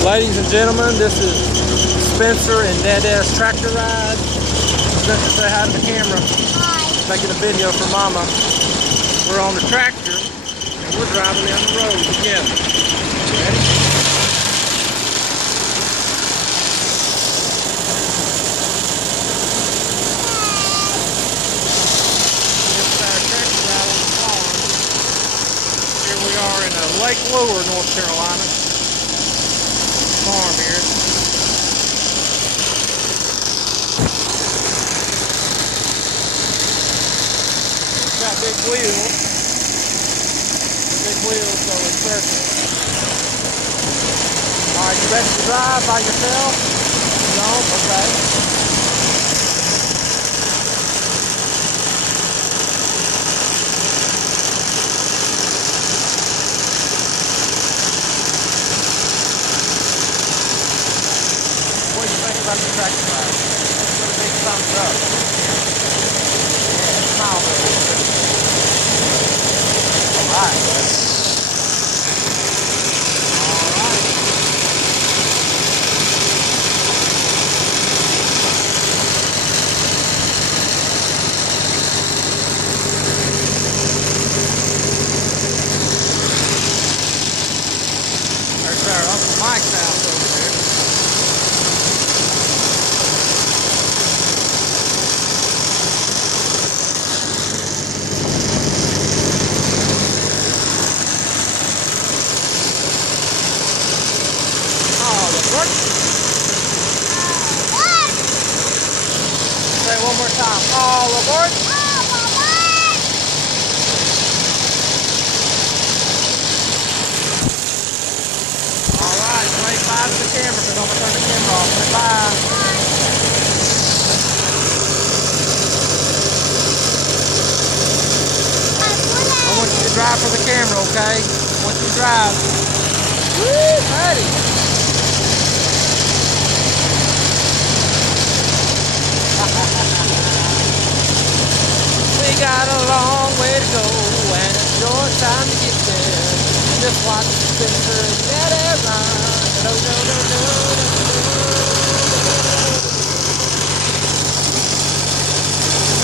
Ladies and gentlemen, this is Spencer and Dada's tractor ride. Spencer, say hi to the camera. Hi. Taking a video for Mama. We're on the tractor and we're driving down the road together. Ready? This is our tractor ride on the farm. Here we are in Lake Lure, North Carolina. Farm here. Got big wheels. Big wheels, so it's circular. Alright, you ready to drive by yourself? No? Okay. What do you think about the tractor ride? Give it a big thumbs up. Yeah, smile for me. Alright, buddy. Alright. There's our Uncle Mike's house over there. Work. Say it one more time. All aboard. All right. Wave bye to the camera because I'm going to turn the camera off. Say bye. I want you to drive for the camera, okay? I want you to drive. Woo, buddy. We got a long way to go, and it's your time to get there. Just watch Spencer and Dada run. No, no, no, no, no.